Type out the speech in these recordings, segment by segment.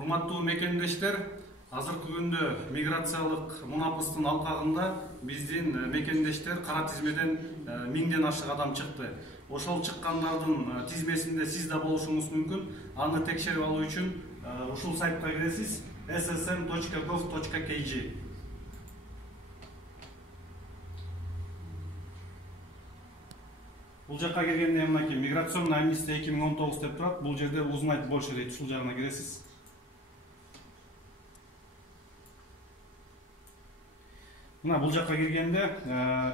Урматтуу мекендештер, азыркы күндө миграциялык мунапыстын алкагында биздин мекендештер кара тизмеден 1000ден ашык адам чыкты. Ошол чыккандардын тизмесинде сиз да болушуңуз мүмкүн. Аны текшерип алуу үчүн ушул сайтка киресиз: ssm.gov.kg. Бул жакка киргенде мынакей миграционный амнистия 2019 деп турат. Бул жерде узнать больше дейт. Ушул жагына киресиз. Мына бул жакка киргенде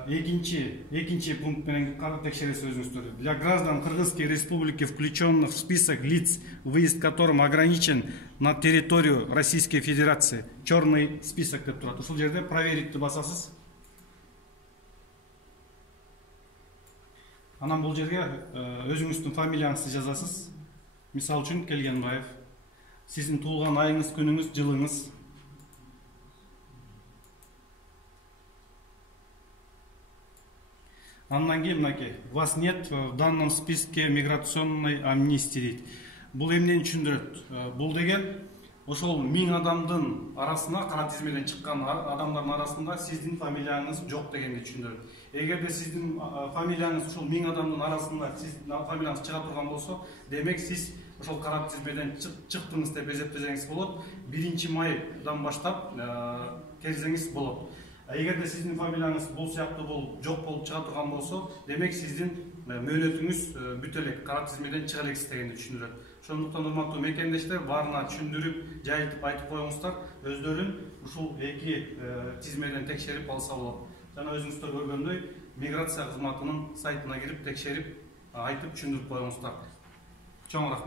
экинчи пункт менен текшересиз өзүңүздөр. Для граждан Кыргызской Республики, включенных в список лиц, выезд которым ограничен на территорию Российской Федерации. Черный список деп турат. Ушул жерде проверить басасыз. Анан бул жерге өзүңүздүн фамилияңызды жазасыз. Мисалы үчүн Келгенбаев. Сиздин туулган айыңыз, күнүңүз, жылыңыз. Андан кийин мынакей: вас нет в данном списке миграционной амнистии дейт. Бул эмнени түшүндүрөт? Бул деген ошол 1000 адамдын арасына, кара тизмеден чыккан адамдардын арасында сиздин фамилияңыз жок дегенди түшүндүрөт. Эгерде сиздин фамилияңыз ушул 1000 адамдын арасында сиздин фамилияңыз чыга турган болсо, демек сиз ошол кара тизмеден чыктыңыз деп эсептесеңиз болот. 1-майдан баштап кирсеңиз болот. Эгерде сиздин фамилияңыз бул сыяктуу жок болуп чыга турган болсо, демек сиздин мөөнөтүңүз бүтө элек, кара тизмеден чыга элексиз дегенди түшүндүрөт. Ошондуктан урматтуу мекендештер, баарына түшүндүрүп, жайылтып айтып коюңуздар, өздөрүн ушул эки тизмеден текшерип алса болот. Жана өзүңүздөр көргөндөй, миграция кызматынын сайтына кирип текшерип, айтып түшүндүрүп коюңуздар. Чоң рахмат.